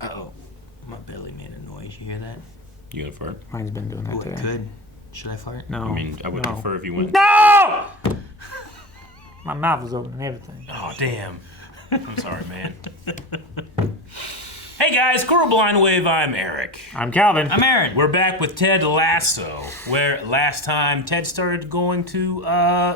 Uh-oh. My belly made a noise. You hear that? You gonna fart? Mine's been doing that Oh, it today. could. Should I fart? No. I mean, I would prefer if you went. No! My mouth was open and everything. Oh, damn. I'm sorry, man. Hey guys, Coral Blind Wave, I'm Eric. I'm Calvin. I'm Aaron. We're back with Ted Lasso, where last time Ted started going to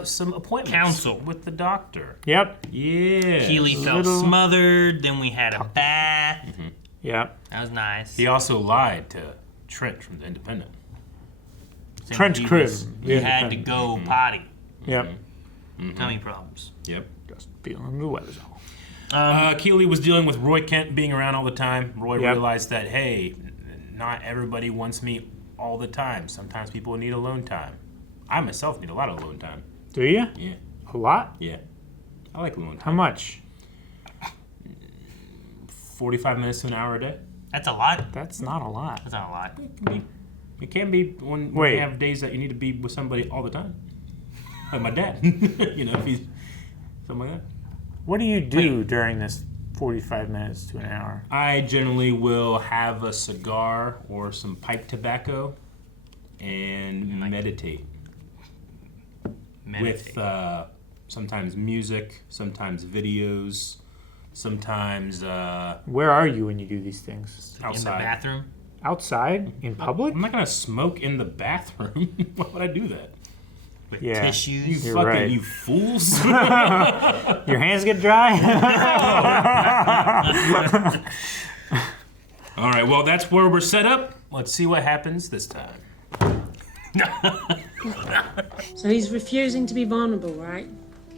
some appointments. Counsel. With the doctor. Yep. Yeah. Keely felt smothered, then we had a bath. Mm-hmm. Yep. That was nice. He also lied to Trent from The Independent. Saying Trent he Crib. was- He had to go potty. Yep. Tummy problems. Yep. Just feeling the weather's all. Keely was dealing with Roy Kent being around all the time. Roy Yep. realized that, hey, not everybody wants me all the time. Sometimes people need alone time. I myself need a lot of alone time. Do you? Yeah. A lot? Yeah. I like alone time. How much? 45 minutes to an hour a day. That's a lot. That's not a lot. That's not a lot. It can be when Wait. you have days that you need to be with somebody all the time. Like my dad. You know, if he's something like that. What do you do during this 45 minutes to an hour? I generally will have a cigar or some pipe tobacco and meditate. With sometimes music, sometimes videos, sometimes Where are you when you do these things? In the outside. bathroom. Outside? In public? I'm not gonna smoke in the bathroom. Why would I do that? With Yeah. tissues. You You're fucking right. you fools! Your hands get dry? All right, well that's where we're set up. Let's see what happens this time. So he's refusing to be vulnerable, right?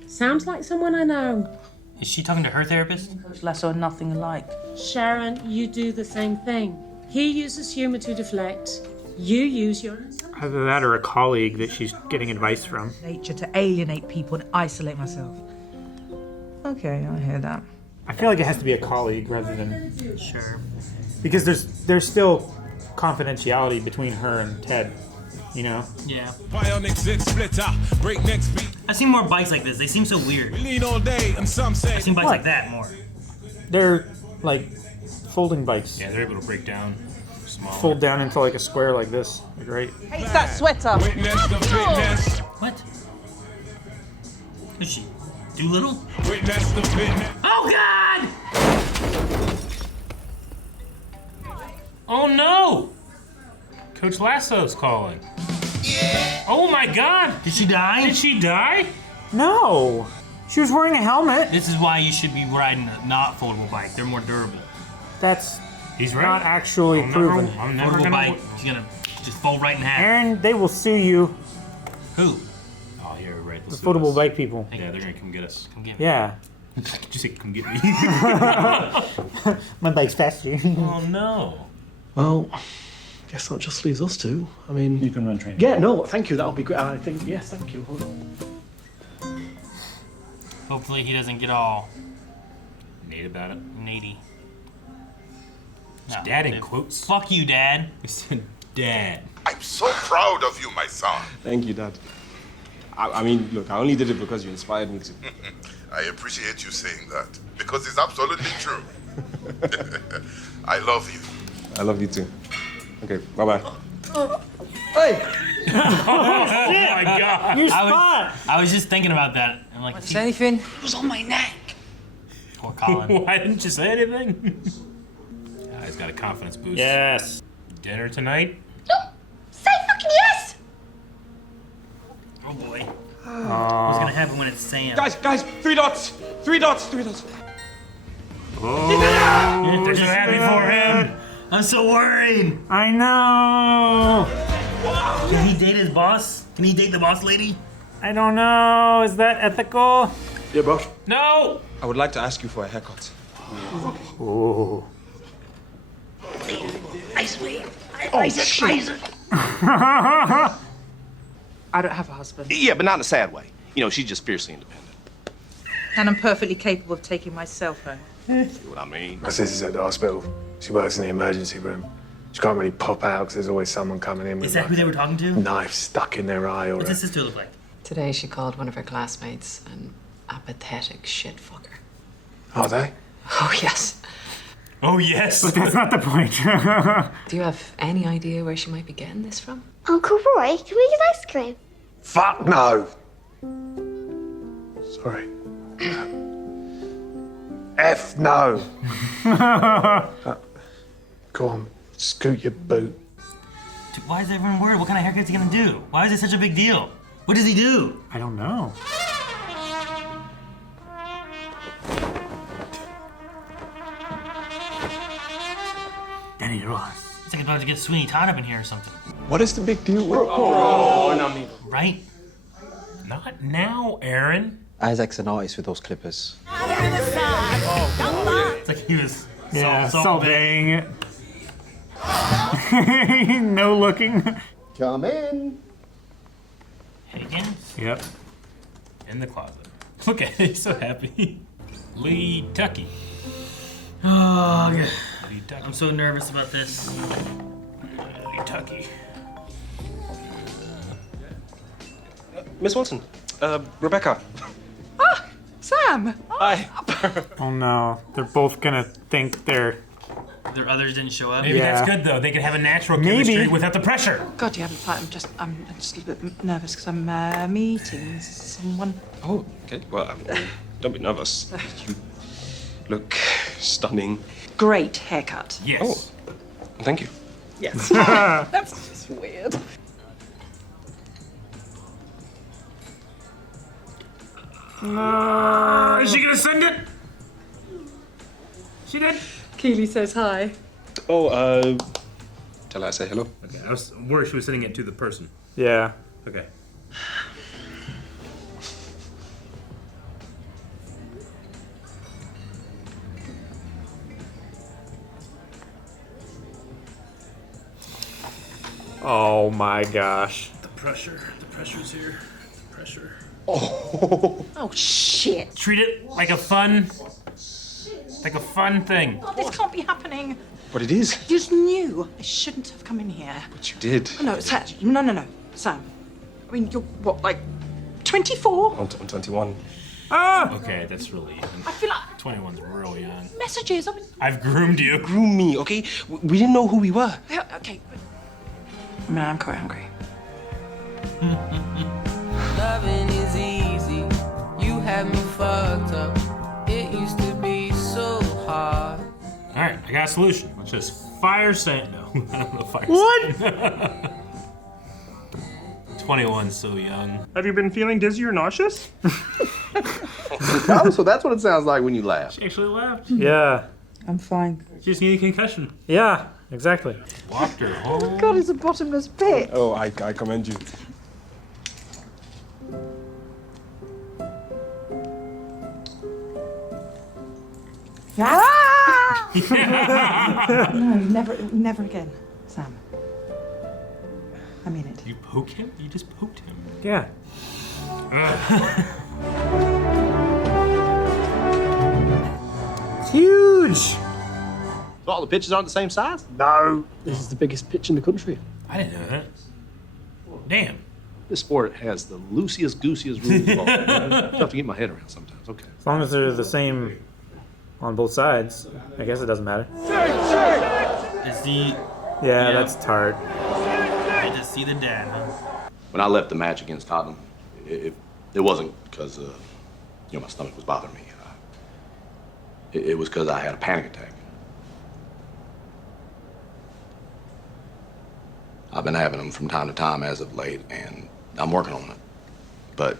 Sounds like someone I know. Is she talking to her therapist? Coach Lasso are nothing alike. Sharon, you do the same thing. He uses humor to deflect. You use your... Either that or a colleague that she's getting advice from. Nature to alienate people and isolate myself. Okay, I hear that. I feel like it has to be a colleague rather than... Sure. Because there's still confidentiality between her and Ted, you know? Yeah. Bionic zit splitter, breakneck speed. I've seen more bikes like this. They seem so weird. We lean all day, and some say. I've seen bikes What? like that more. They're like folding bikes. Yeah, they're able to break down small. Fold down into like a square like this. They're great. Hate that sweater. Witness the fitness. What? Is she Doolittle? Witness the fitness. Oh God! Oh no! Coach Lasso's calling. Yeah. Oh my God! Did she die? Did she die? No! She was wearing a helmet. This is why you should be riding a not foldable bike. They're more durable. That's He's right. not actually proven. I'm never Foldable gonna. bike, she's gonna just fold right in half. Aaron, they will sue you. Who? Oh, you're right. The foldable bike people. Yeah, they're gonna come get us. Come get me. Yeah. Did you say come get me? My bike's faster. Oh no. Well, guess that just leaves us two. I mean, You can run training. yeah, no, thank you. That'll be great. I think yes, thank you. Hold on. Hopefully he doesn't get all Nate about it. needy. Dad in quotes. Fuck you, Dad. He said, Dad. I'm so proud of you, my son. Thank you, Dad. I mean, look, I only did it because you inspired me to. I appreciate you saying that because it's absolutely true. I love you. I love you too. Okay, bye-bye. Hey, Oh my God. Your spot! I was just thinking about that. I'm like, Say anything? It was on my neck. poor Colin. Why didn't you say anything? He's got a confidence boost. Yes. Dinner tonight? Say fucking yes! Oh boy. What's gonna happen when it's Sam? Guys, 3 dots! 3 dots, 3 dots. They're so happy for him. I'm so worried. I know. Can he date his boss? Can he date the boss lady? I don't know. Is that ethical? yeah, boss. No. I would like to ask you for a haircut. Ooh. Oh shit! I don't have a husband. Yeah, but not in a sad way. You know, she's just fiercely independent. And I'm perfectly capable of taking myself home. See what I mean? My sister's at the hospital. She works in the emergency room. She can't really pop out because there's always someone coming in with Is that who they were talking to? a knife stuck in their eye or What's a... his sister look like? Today she called one of her classmates an apathetic shitfucker. Are they? Oh, yes. Oh, yes. But that's not the point. Do you have any idea where she might be getting this from? Uncle Roy, can we get ice cream? Fuck no! Sorry. F no! Go on, scoot your boot. Dude, why is everyone worried? What kind of haircut's he gonna do? Why is it such a big deal? What does he do? I don't know. Danny Ross. It's like about to get Sweeney Todd up in here or something. What is the big deal? not me. Right? Not now, Aaron. Isaac's an artist with those clippers. It's like he was Salting. No looking. Come in. Higgins? Yep. In the closet. Look at it, he's so happy. Lee Tucky. Oh, God. Lee Tucky. I'm so nervous about this. Lee Tucky. Miss Wilson. Rebecca. Ah, Sam. Hi. Oh no, they're both gonna think they're. Their others didn't show up. Maybe that's good though. They could have a natural chemistry without the pressure. God, you haven't fight. I'm just a little bit nervous because I'm meeting someone. Oh, okay. Well, don't be nervous. You look stunning. Great haircut. Yes. Oh, thank you. Yes. That's just weird. Is she gonna send it? She did. Keely says hi. Oh, tell her I say hello. Okay, I was worried she was sending it to the person. Yeah. Okay. Oh my gosh. The pressure's here. The pressure. Oh shit. Treat it like a fun thing. Oh, this can't be happening. But it is. You just knew I shouldn't have come in here. But you did. Oh, no, Sam. No, Sam. I mean, you're what, like 24? I'm 21. Okay, that's really. I feel like 21's real young. messages. I mean, I've groomed you. Groom me, okay? We didn't know who we were. yeah, okay. But... I mean, I'm quite hungry. Loving is easy. You had me fucked up. It used to be so hard. All right, I got a solution. Let's just fire Saint. No, I don't know. Fire What? Saint. 21's so young. Have you been feeling dizzy or nauseous? Oh, so that's what it sounds like when you laugh. She actually laughed. Yeah. I'm fine. She just needed a concussion. Yeah. Exactly. Walked her home. God, it's a bottomless pit. Oh, I commend you. Ah! No, never again, Sam. I mean it. You poke him? You just poked him. Yeah. It's huge. So all the pitches aren't the same size? No, this is the biggest pitch in the country. I didn't know that. Damn. This sport has the loosiest, goosiest rules of all. Tough to get my head around sometimes. Okay. As long as they're the same on both sides, I guess it doesn't matter. Is the... Yeah, that's tart. I just see the dad, huh? When I left the match against Tottenham, it wasn't because my stomach was bothering me. It was because I had a panic attack. I've been having them from time to time as of late, and I'm working on it. But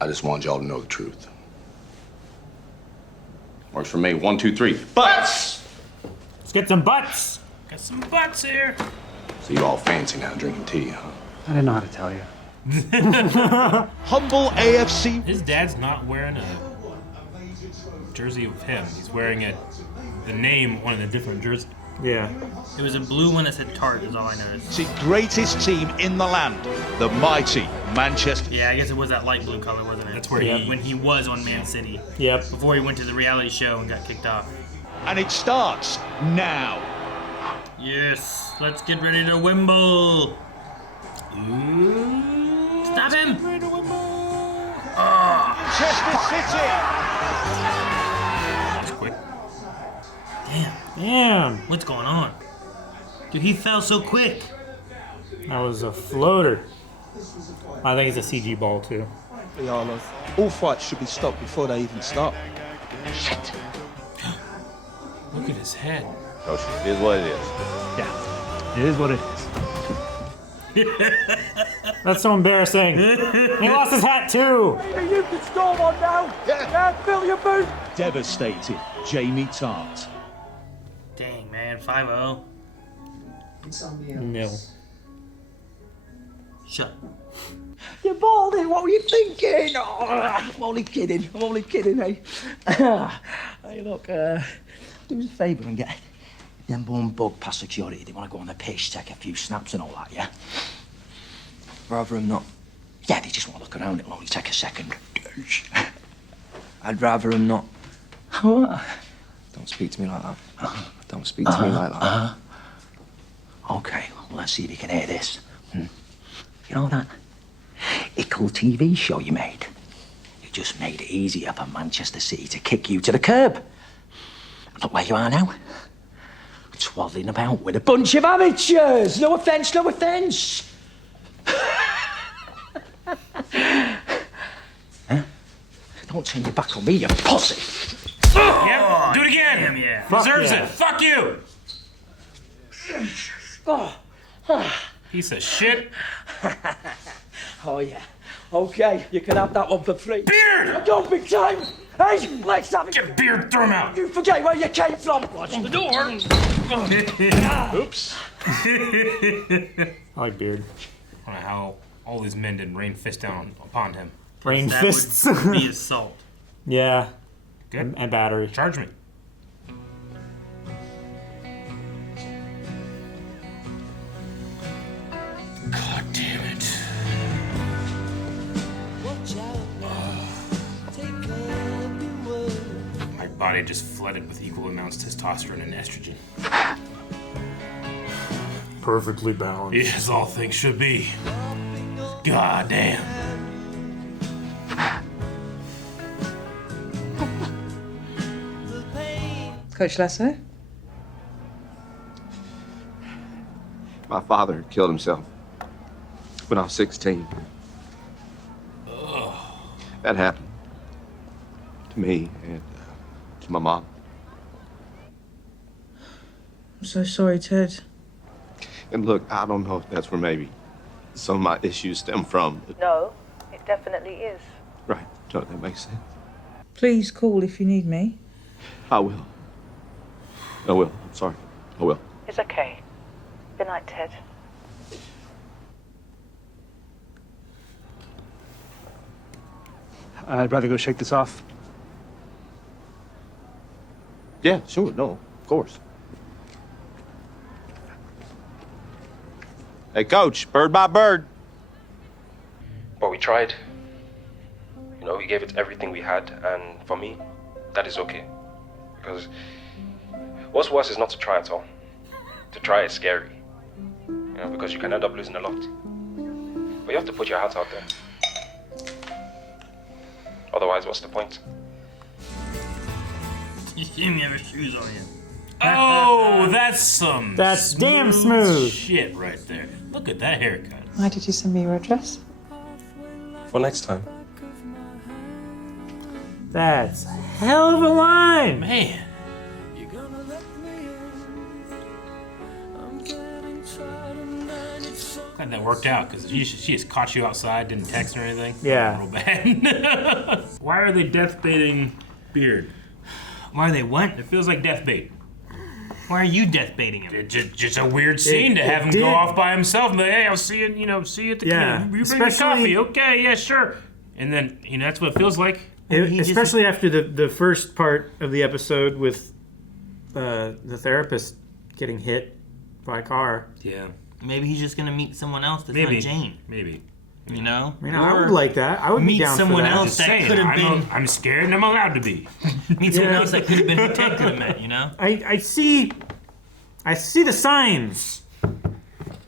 I just wanted y'all to know the truth. Works for me. 1, 2, 3. Butts! Let's get some butts. Got some butts here. So you all fancy now drinking tea, huh? I didn't know how to tell you. Humble AFC. His dad's not wearing a jersey of him. He's wearing the name on a different jersey. Yeah. It was a blue one that said Tart, is all I noticed. The greatest team in the land, the mighty Manchester. Yeah, I guess it was that light blue color, wasn't it? That's where when he was on Man City. Yep. Before he went to the reality show and got kicked off. And it starts now. Yes, let's get ready to wimble. Stop him! Manchester City. That's quick. Damn. What's going on? Dude, he fell so quick. That was a floater. I think it's a CG ball, too. All fights should be stopped before they even start. Shit. Look at his head. Coach, it is what it is. Yeah, it is what it is. That's so embarrassing. He lost his hat, too. You can storm on now. Yeah, fill your boot. Devastated, Jamie Tart. Dang, man. 5-0. Nil. Shut. You baldy, what were you thinking? Oh, I'm only kidding, eh? Hey, look, do us a favour and get them born bug past security. They want to go on the pitch, take a few snaps and all that, yeah? Rather than not. Yeah, they just want to look around. It'll only take a second. I'd rather them not. What? Don't speak to me like that. Don't speak to me like that. Okay, well, let's see if you can hear this. You know that Ickle TV show you made? You just made it easier for Manchester City to kick you to the curb. Look where you are now. Twaddling about with a bunch of amateurs. No offence, no offence. Huh? Don't turn your back on me, you pussy. Yep, do it again. Damn, yeah. Deserves yeah. it. Fuck you. Oh. Piece of shit. Oh, yeah. Okay, you can have that one for free. Beard! Don't big time. Hey, let's have it. Get Beard, throw him out. You forget where you came from. Watch the door. Oops. I like Beard. I don't know how all these men didn't rain fist down upon him. Rain That fists. would be assault. Yeah. Good. And battery. Charge me. God damn it. My body just flooded with equal amounts of testosterone and estrogen. Perfectly balanced. As all things should be. God damn. Coach Lasso? My father killed himself when I was 16. That happened to me and to my mom. I'm so sorry, Ted. And look, I don't know if that's where maybe some of my issues stem from. No, it definitely is. Right, don't that make sense? Please call if you need me. I will. I will. I'm sorry. I will. It's okay. Good night, Ted. I'd rather go shake this off. Yeah, sure. No, of course. Hey, Coach, bird by bird. But we tried. You know, we gave it everything we had, and for me, that is okay. Because what's worse is not to try at all. To try is scary. You know, because you can end up losing a lot. But you have to put your heart out there. Otherwise, what's the point? You see me have shoes on you. Oh, that's That's damn smooth. shit right there. Look at that haircut. Why did you send me your address? For next time. That's a hell of a line. Man. Glad that worked out, because she just caught you outside, didn't text or anything. Yeah. Real bad. Why are they death baiting Beard? Why are they what? It feels like death bait. Why are you death baiting him? Just a weird scene to have him go off by himself and be like, hey, I'll see you, see you at the Yeah, you bring the coffee. Okay, yeah, sure. And then, that's what it feels like. Especially after the first part of the episode with the therapist getting hit by a car. Yeah. Maybe he's just gonna meet someone else that's not Jane. Maybe. You know? I mean, I would like that. I would meet be down someone for that. else that could have been. I'm scared and I'm allowed to be. Meet someone else that could have been who Ted could have met. You know? I see the signs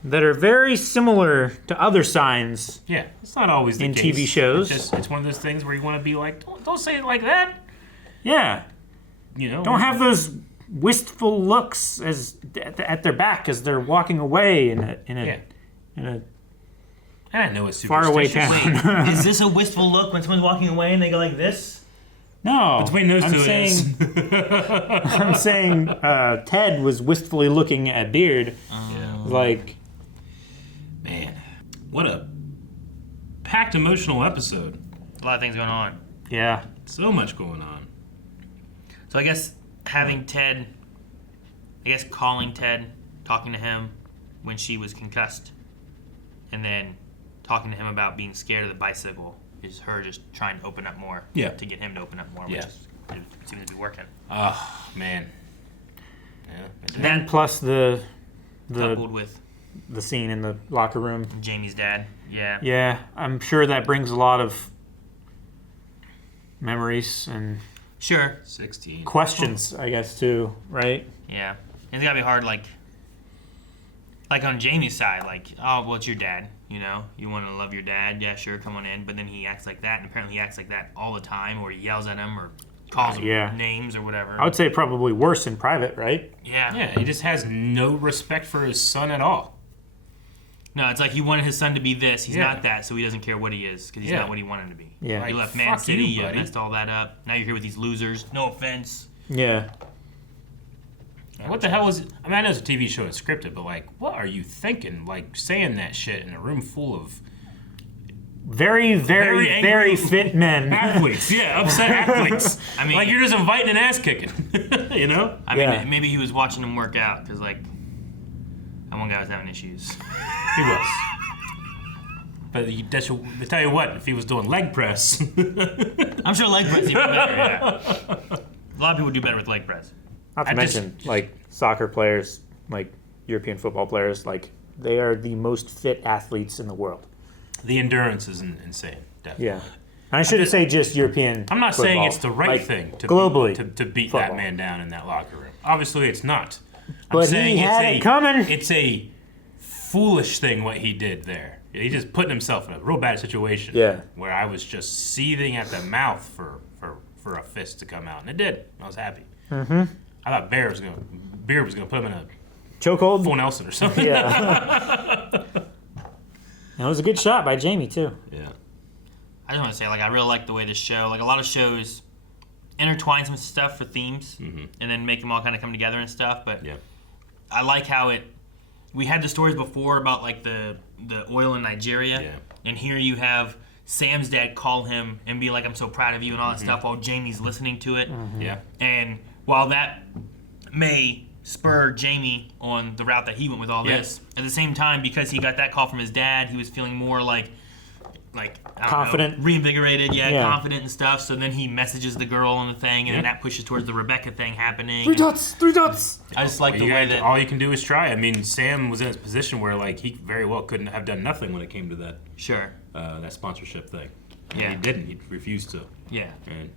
that are very similar to other signs. Yeah, it's not always the in case. TV shows. It's one of those things where you want to be like, don't say it like that. Yeah. You know, Don't have those wistful looks as at their back as they're walking away in a And I know it's faraway superstitious. town. Is this a wistful look when someone's walking away and they go like this? No. Between those two, saying, I'm saying Ted was wistfully looking at Beard. Like, man, what a packed emotional episode. A lot of things going on. Yeah. So much going on. So I guess having Ted, calling Ted, talking to him when she was concussed, and then talking to him about being scared of the bicycle is her just trying to open up more. Yeah. To get him to open up more, which is, it seems to be working. Oh, man. Yeah. and plus the Coupled with the scene in the locker room. Jamie's dad. Yeah. Yeah, I'm sure that brings a lot of memories and 16 questions, I guess, too, right? Yeah. It's gotta be hard, like on Jamie's side, like, oh, well, it's your dad, you know? You want to love your dad? Yeah, sure, come on in. But then he acts like that, and apparently he acts like that all the time, or he yells at him, or calls him names, or whatever. I would say probably worse in private, right? Yeah. Yeah, he just has no respect for his son at all. No, it's like he wanted his son to be this. He's not that, so he doesn't care what he is, because he's not what he wanted him to be. Yeah. You Like, left Man fuck City, you, you buddy. messed all that up. Now you're here with these losers. No offense. Yeah. What the hell is... I mean, I know it's a TV show and scripted, but, like, what are you thinking? Like, saying that shit in a room full of... Very, very, angry very fit men. Athletes. Yeah, upset athletes. I mean... Like, you're just inviting an ass kicking. You know? I mean, maybe he was watching him work out, because, like, that one guy was having issues. He was. But I tell you what, if he was doing leg press... I'm sure leg press even better, yeah. A lot of people do better with leg press. Not to mention, like, soccer players, like, European football players, like, they are the most fit athletes in the world. The endurance is insane, definitely. Yeah. And I shouldn't say just European I'm not football, saying it's the right like, thing to globally to beat football. that man down in that locker room. Obviously, it's not. But I'm saying he had it coming. It's a foolish thing what he did there. He just put himself in a real bad situation. Yeah. Where I was just seething at the mouth for a fist to come out, and it did. I was happy. Mm-hmm. I thought Beard was gonna put him in a chokehold, full Nelson or something. Yeah. That was a good shot by Jamie too. Yeah. I just want to say, like, I really like the way this show, like, a lot of shows intertwine some stuff for themes, and then make them all kind of come together and stuff, but I like how we had the stories before about, like, the oil in Nigeria, and here you have Sam's dad call him and be like, I'm so proud of you and all that stuff, while Jamie's listening to it. Yeah. And while that may spur Jamie on the route that he went with all this, at the same time, because he got that call from his dad, he was feeling more like I don't confident, know, reinvigorated, confident and stuff. So then he messages the girl on the thing, and then that pushes towards the Rebecca thing happening. Three dots. I just like the you way guys, that all you can do is try. I mean, Sam was in his position where, like, he very well couldn't have done nothing when it came to that that sponsorship thing. Yeah. He didn't. He refused to. Yeah. And,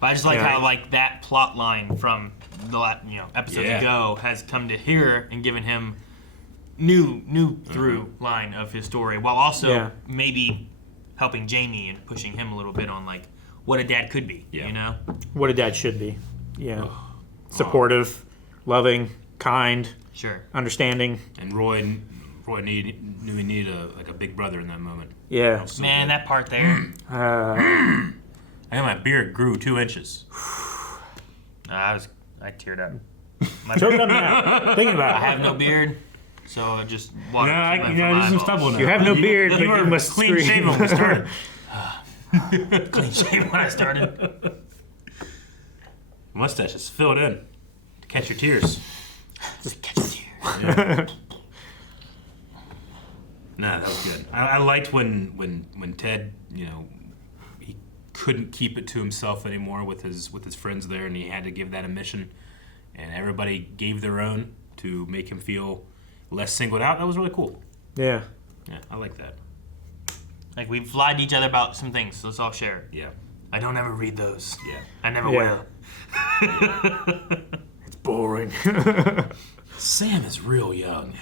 But I just like how, like, that plot line from the episodes ago has come to here and given him new through line of his story, while also maybe helping Jamie and pushing him a little bit on, like, what a dad could be. You know, what a dad should be. Yeah. Supportive, loving, kind, understanding. And Roy knew he needed a big brother in that moment. Yeah. Man, that part there. I think my beard grew 2 inches. I teared up. Choke up now. Thinking about it. I have no beard, so I just walked. There's some stubble now. You have no beard, but you you must clean scream. shaven when we started. Clean shaven when I started. Mustache is filled in to catch your tears. Just catch your tears. Yeah. Nah, that was good. I liked when Ted, he couldn't keep it to himself anymore with his friends there, and he had to give that a mission, and everybody gave their own to make him feel less singled out. That was really cool. Yeah. Yeah, I like that. Like, we've lied to each other about some things, so let's all share. Yeah. I don't ever read those. Yeah. I never will. It's boring. Sam is real young.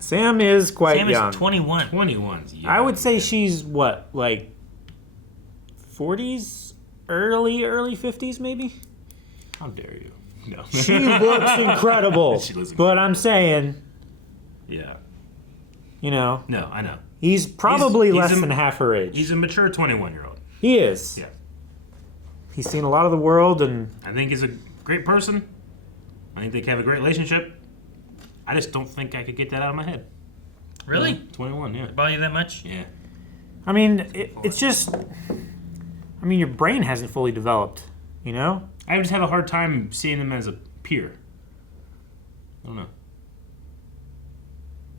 Sam is quite Sam young. is 21. 21's young. I would say she's what, like 40s, early 50s, maybe. How dare you? No. She looks incredible. She looks but I'm saying, yeah. You know. No, I know. He's probably He's less than half her age. He's a mature 21-year-old. He is. Yeah. He's seen a lot of the world, and I think he's a great person. I think they can have a great relationship. I just don't think I could get that out of my head. Really? 21, yeah. Bother you that much? Yeah. I mean, it's just. I mean, your brain hasn't fully developed, you know? I just have a hard time seeing them as a peer. I don't know.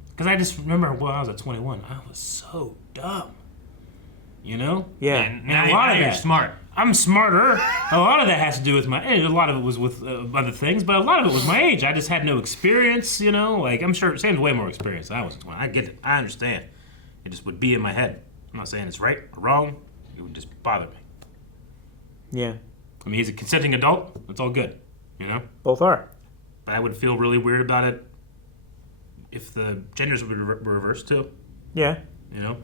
Because I just remember when I was at 21, I was so dumb. You know? Yeah. And now you're smart. I'm smarter. A lot of that has to do with my age. A lot of it was with other things, but a lot of it was my age. I just had no experience, you know? Like, I'm sure Sam's way more experienced than I was at 20. I get it. I understand. It just would be in my head. I'm not saying it's right or wrong. It would just bother me. Yeah. I mean, he's a consenting adult. It's all good, you know? Both are. But I would feel really weird about it if the genders were reversed, too. Yeah. You know?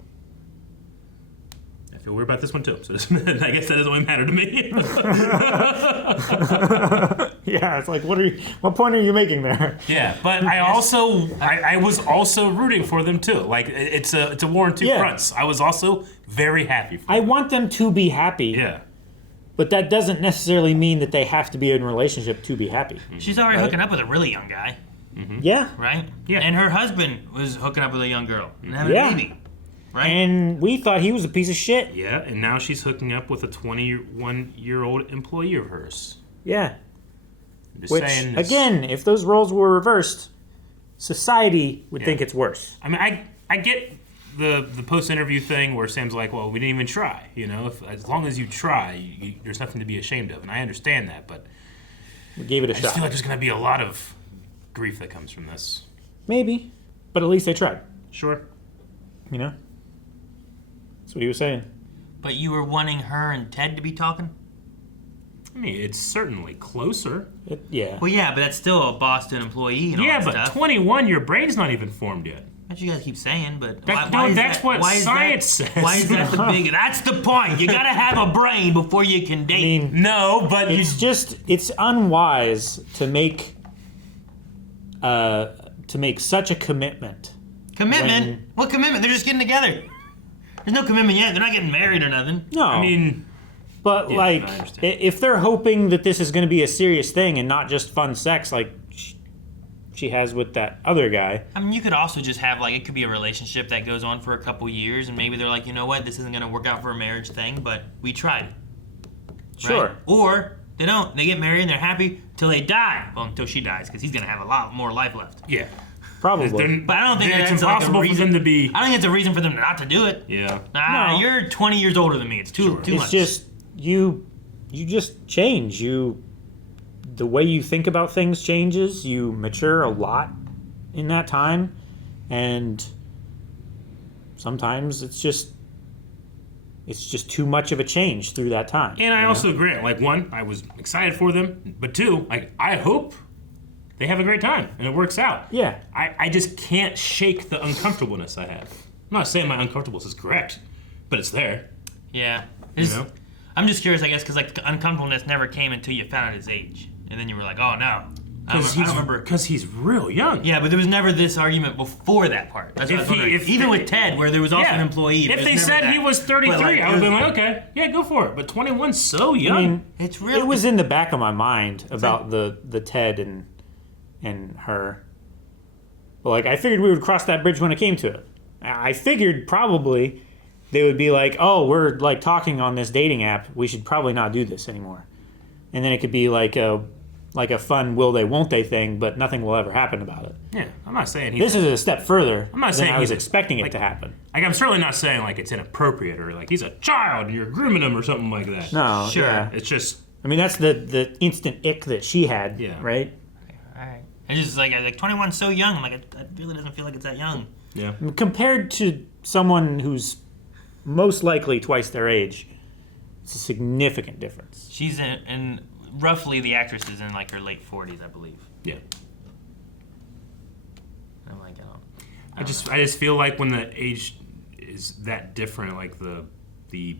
I feel weird about this one, too. So I guess that doesn't really matter to me. Yeah, it's like, what point are you making there? Yeah, but I was also rooting for them, too. Like, it's a war on two fronts. I was also very happy for them. I want them to be happy. Yeah. But that doesn't necessarily mean that they have to be in a relationship to be happy. She's already hooking up with a really young guy. Mm-hmm. Yeah. Right? Yeah. And her husband was hooking up with a young girl and having Yeah. a baby. Right? And we thought he was a piece of shit. Yeah, and now she's hooking up with a 21-year-old employee of hers. Yeah. Just Which, saying again, if those roles were reversed, society would think it's worse. I mean, I get the post-interview thing where Sam's like, well, we didn't even try. You know, as long as you try, there's nothing to be ashamed of. And I understand that, but We gave it a I shot. just feel like there's going to be a lot of grief that comes from this. Maybe. But at least they tried. Sure. You know? That's what he was saying. But you were wanting her and Ted to be talking? I mean, it's certainly closer. Yeah. Well, yeah, but that's still a Boston employee and all Yeah, that but stuff. 21, your brain's not even formed yet. That's what you guys keep saying, but That's what science says. Why is that the big? That's the point. You gotta have a brain before you can date. No, but it's unwise to make such a commitment. Commitment? What commitment? They're just getting together. There's no commitment yet. They're not getting married or nothing. No. I mean, but yeah, like, I understand. if they're hoping that this is going to be a serious thing and not just fun sex, like she has with that other guy. I mean, you could also just have, like, it could be a relationship that goes on for a couple years, and maybe they're like, you know what, this isn't going to work out for a marriage thing, but we tried. Sure. Right? Or they don't. They get married and they're happy till they die. Well, until she dies, because he's going to have a lot more life left. Yeah. Probably. But I don't think it's that's impossible like a reason for them to be. I don't think it's a reason for them not to do it. Yeah. Nah, No. you're 20 years older than me. It's too It's much. just you just change. The way you think about things changes. You mature a lot in that time, and sometimes it's just too much of a change through that time. And I also agree. Like, one, I was excited for them, but two, like, I hope they have a great time and it works out. Yeah. I just can't shake the uncomfortableness I have. I'm not saying my uncomfortableness is correct, but it's there. Yeah. You know? I'm just curious, I guess, because like the uncomfortableness never came until you found out his age, and then you were like, oh no. I don't remember. Because he's real young. Yeah, but there was never this argument before that part. That's what I was wondering. Even with Ted, where there was also an employee. If they said he was 33, I would have been like, okay, yeah, go for it. But 21's so young. I mean, it's real. It was in the back of my mind about the Ted and her. But like, I figured we would cross that bridge when it came to it. I figured probably they would be like, oh, we're like talking on this dating app. We should probably not do this anymore. And then it could be like a fun will they won't they thing, but nothing will ever happen about it. Yeah, I'm not saying this is a step further I'm not saying than I was he's expecting it to happen. Like, I'm certainly not saying like it's inappropriate or like he's a child and you're grooming him or something like that. No, sure. yeah. It's just. I mean, that's the instant ick that she had. Yeah. Right. All right. It's just like 21's so young. I'm like, it really doesn't feel like it's that young. Yeah. Compared to someone who's most likely twice their age, it's a significant difference. She's in roughly the actress is in like her late 40s, I believe. Yeah. I'm like, I just feel like when the age is that different, like the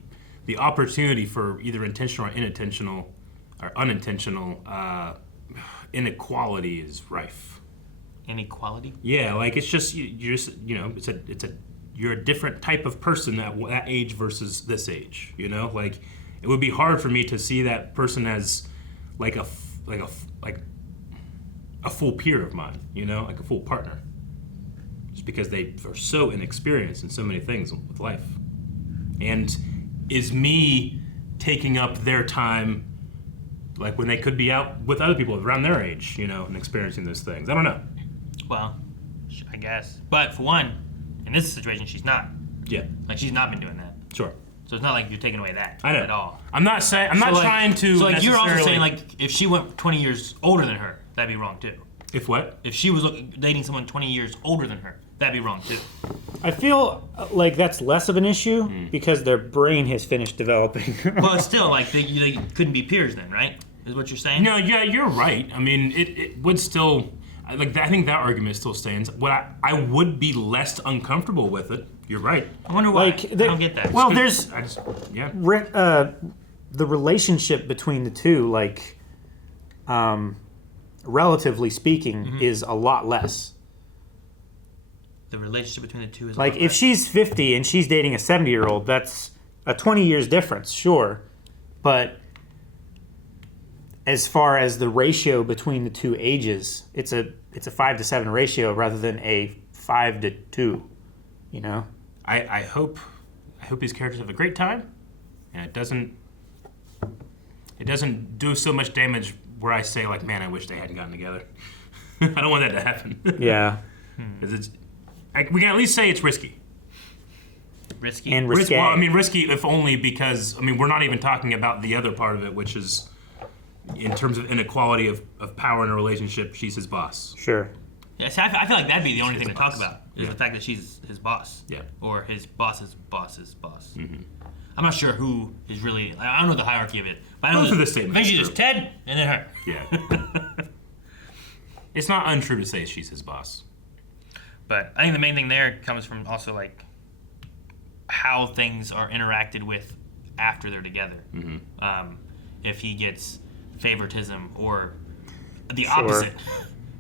opportunity for either intentional or unintentional inequality is rife. Inequality? Yeah, like it's just you're just you're a different type of person at that age versus this age. You know, like it would be hard for me to see that person as like a full peer of mine. You know, like a full partner, just because they are so inexperienced in so many things with life. And is me taking up their time, like when they could be out with other people around their age, you know, and experiencing those things? I don't know. Well, I guess. But for one, in this situation, she's not. Yeah. Like, she's not been doing that. Sure. So it's not like you're taking away that I know. at all. I'm not trying to. So like you're also necessarily- saying like if she went 20 years older than her, that'd be wrong too. If what? If she was dating someone 20 years older than her, that'd be wrong too. I feel like that's less of an issue because their brain has finished developing. Well, it's still like they couldn't be peers then, right? Is what you're saying? No, yeah, you're right. I mean, it would still, like, I think that argument still stands. What I would be less uncomfortable with it. You're right. I wonder why. Like, I don't get that. Well, there's the relationship between the two, like, relatively speaking, is a lot less. The relationship between the two is Like, if she's 50 and she's dating a 70-year-old, that's a 20 years difference, sure. But as far as the ratio between the two ages, it's a 5 to 7 ratio rather than a 5 to 2, you know? I hope these characters have a great time, and it doesn't do so much damage where I say, like, man, I wish they hadn't gotten together. I don't want that to happen. Yeah. 'Cause we can at least say it's risky. Risky? And risque. Well, I mean, risky if only because, I mean, we're not even talking about the other part of it, which is, in terms of inequality of power in a relationship, she's his boss. Sure. Yeah, see, I feel like that'd be the only thing to talk about is the fact that she's his boss. Yeah. Or his boss's boss's boss. Mm-hmm. I'm not sure who is really. I don't know the hierarchy of it, but I know Both of the statements Eventually, are there's Ted and then her. Yeah. It's not untrue to say she's his boss. But I think the main thing there comes from also like how things are interacted with after they're together. Mm-hmm. If he gets favoritism or the Sure. opposite.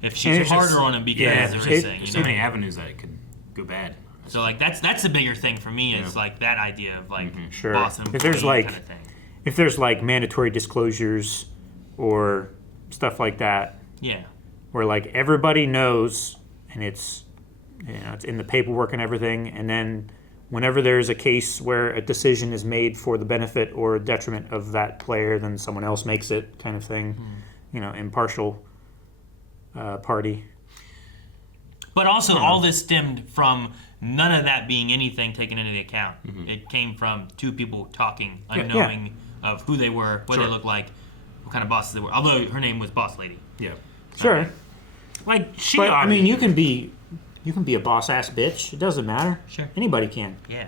If she's harder on him because of her thing. There's so many avenues that it could go bad. So like that's the bigger thing for me is like that idea of like Sure. boss and If there's employee like, kind of thing. if there's like mandatory disclosures or stuff like that, Yeah. where like everybody knows and it's, you know, it's in the paperwork and everything, and then whenever there's a case where a decision is made for the benefit or detriment of that player, then someone else makes it, kind of thing. You know, impartial party. But also, all this stemmed from none of that being anything taken into the account. It came from two people talking, Yeah. unknowing of who they were, what Sure. they looked like, what kind of bosses they were. Although her name was Boss Lady. Yeah. Sure. Like she. But I mean, you can be a boss ass bitch. It doesn't matter. Sure. Anybody can. Yeah.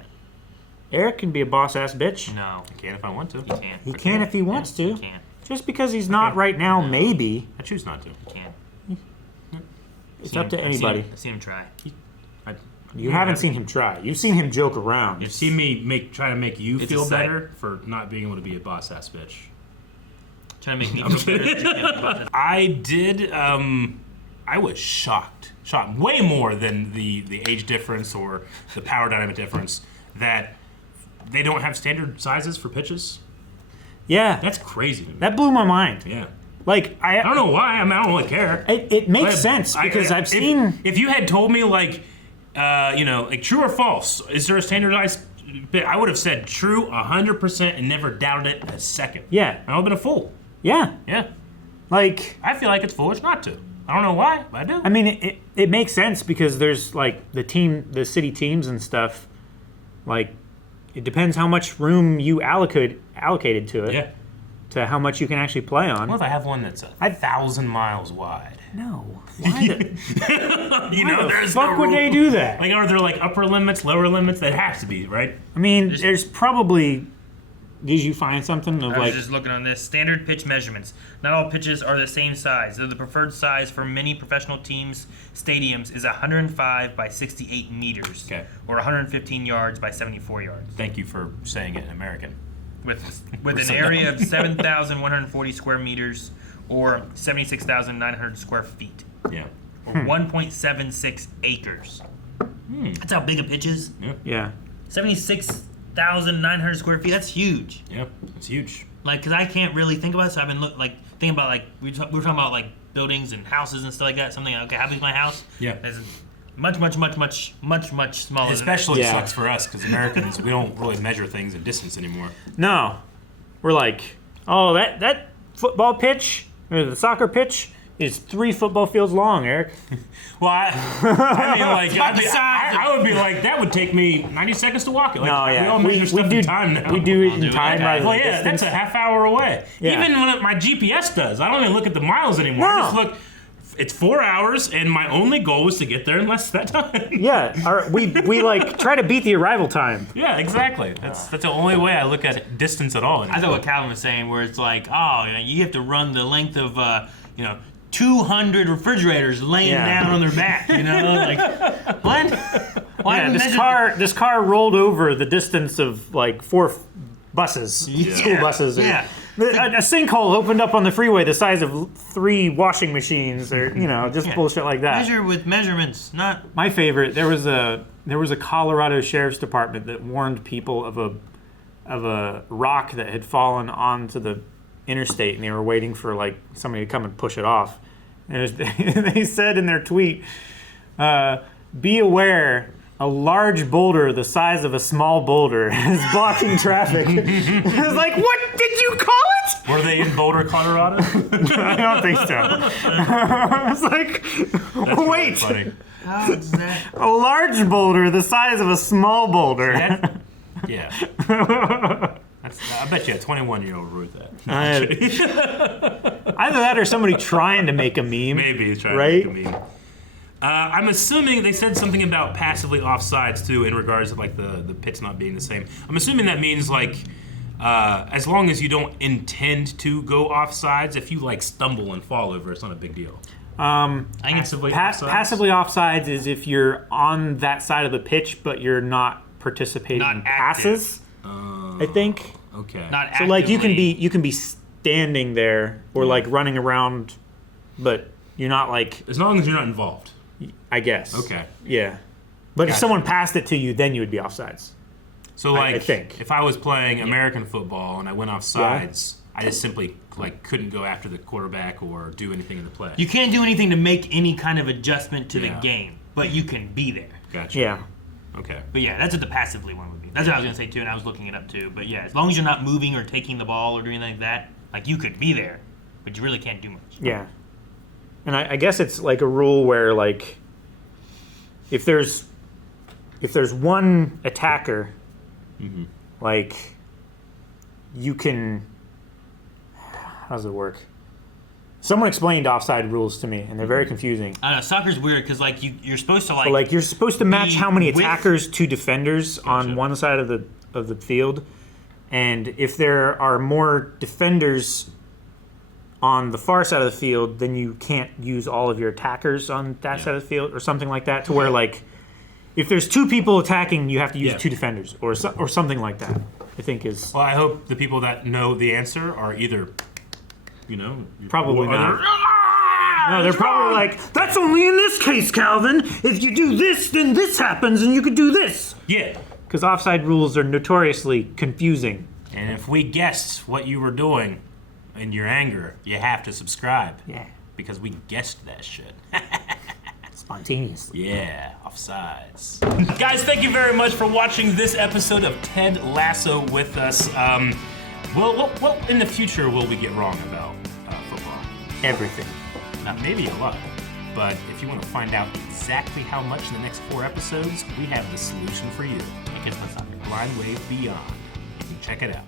Eric can be a boss ass bitch. No. I can if I want to. He can't. He can if he wants to. He can't. Just because he's not right now, maybe. I choose not to. He can't. It's up to anybody. I've seen him try. You haven't seen him try. You've seen him joke around. You've seen me try to make you It's a feel sight. better for not being able to be a boss ass bitch. Trying to make me I'm feel kidding. better. I did. I was shocked way more than the age difference or the power dynamic difference that they don't have standard sizes for pitches. Yeah. That's crazy to me. That blew my mind. Yeah. Like, I don't know why. I mean, I don't really care. It makes But sense because I've if- seen. If you had told me, like, like true or false, is there a standardized bit? I would have said true 100% and never doubted it a second. Yeah. I would have been a fool. Yeah. Yeah. Like, I feel like it's foolish not to. I don't know why, but I do. I mean, it makes sense because there's like the city teams and stuff. Like, it depends how much room you allocated to it. Yeah. To how much you can actually play on. What if I have one that's 1,000 miles wide? No. Why the, You why know, the there's fuck no would rule. they do that? Like, are there like upper limits, lower limits? That has to be, right? I mean, there's probably. Did you find something of I was like? just looking on this. Standard pitch measurements. Not all pitches are the same size. Though the preferred size for many professional teams' stadiums is 105 by 68 meters. Okay. Or 115 yards by 74 yards. Thank you for saying it in American. With an area of 7,140 square meters or 76,900 square feet. Yeah. Or 1.76 acres. That's how big a pitch is. Yeah. 76,900 square feet. That's huge. Yeah, it's huge. Like, cause I can't really think about it, so I've been thinking about like we were talking about like buildings and houses and stuff like that. Something okay, how big's my house? Yeah. It's much smaller. Especially sucks for us because Americans, we don't really measure things in distance anymore. No, we're like, oh, that football pitch or the soccer pitch is 3 football fields long, Eric. Well, I mean, like, I would be like, that would take me 90 seconds to walk it. Like, No, yeah. we all measure stuff in time now. We do it in time rather Well, than yeah, distance. that's a half hour away. Yeah. Even when my GPS does, I don't even look at the miles anymore. I just look. It's 4 hours, and my only goal was to get there in less than that time. Yeah, we like try to beat the arrival time. Yeah, exactly. That's the only way I look at distance at all anymore. I thought what Calvin was saying, where it's like, oh, you have to run the length of 200 refrigerators laying down on their back. You know, like what? Why this car rolled over the distance of like 4 buses, school buses. Yeah. A sinkhole opened up on the freeway the size of 3 washing machines, or just bullshit like that. Measure with measurements, not. My favorite. There was a Colorado Sheriff's Department that warned people of a rock that had fallen onto the interstate, and they were waiting for like somebody to come and push it off. And they said in their tweet, "Be aware, a large boulder the size of a small boulder is blocking traffic." It was like, what did you call it? Were they in Boulder, Colorado? I don't think so. I was like, That's wait. Really funny. How is that? A large boulder the size of a small boulder. Yeah. I bet you a 21-year-old wrote that. Either that or somebody trying to make a meme. Maybe trying right? to make a meme. I'm assuming they said something about passively offsides too, in regards to like the pits not being the same. I'm assuming that means like as long as you don't intend to go offsides, if you like stumble and fall over, it's not a big deal. Passively offsides is if you're on that side of the pitch, but you're not participating in passes. I think. Okay. Not so like you can be standing there or like running around, but you're not like. As long as you're not involved. I guess. Okay. Yeah. But if someone passed it to you, then you would be offsides. So like, I think. if I was playing American football and I went offsides, I just simply like couldn't go after the quarterback or do anything in the play. You can't do anything to make any kind of adjustment to the game, but you can be there. Gotcha. Yeah. Okay. But yeah, that's what the passively one would be. That's what I was gonna say too, and I was looking it up too. But yeah, as long as you're not moving or taking the ball or doing anything like that, like you could be there, but you really can't do much. Yeah. And I guess it's like a rule where like if there's one attacker, like you can. How does it work? Someone explained offside rules to me, and they're very confusing. I don't know. Soccer's weird because like you're supposed to So, like you're supposed to match how many attackers to defenders on one side of the field, and if there are more defenders on the far side of the field, then you can't use all of your attackers on that side of the field, or something like that. To where like if there's 2 people attacking, you have to use 2 defenders, or something like that. I think is. Well, I hope the people that know the answer are either. Probably not. No, they're probably like, that's only in this case, Calvin. If you do this, then this happens, and you could do this. Yeah. Because offside rules are notoriously confusing. And if we guessed what you were doing in your anger, you have to subscribe. Yeah. Because we guessed that shit. Spontaneously. Yeah, offsides. Guys, thank you very much for watching this episode of Ted Lasso with us. What in the future will we get wrong about football? Everything. Maybe a lot. But if you want to find out exactly how much in the next 4 episodes, we have the solution for you. Blind Wave Beyond. You can check it out.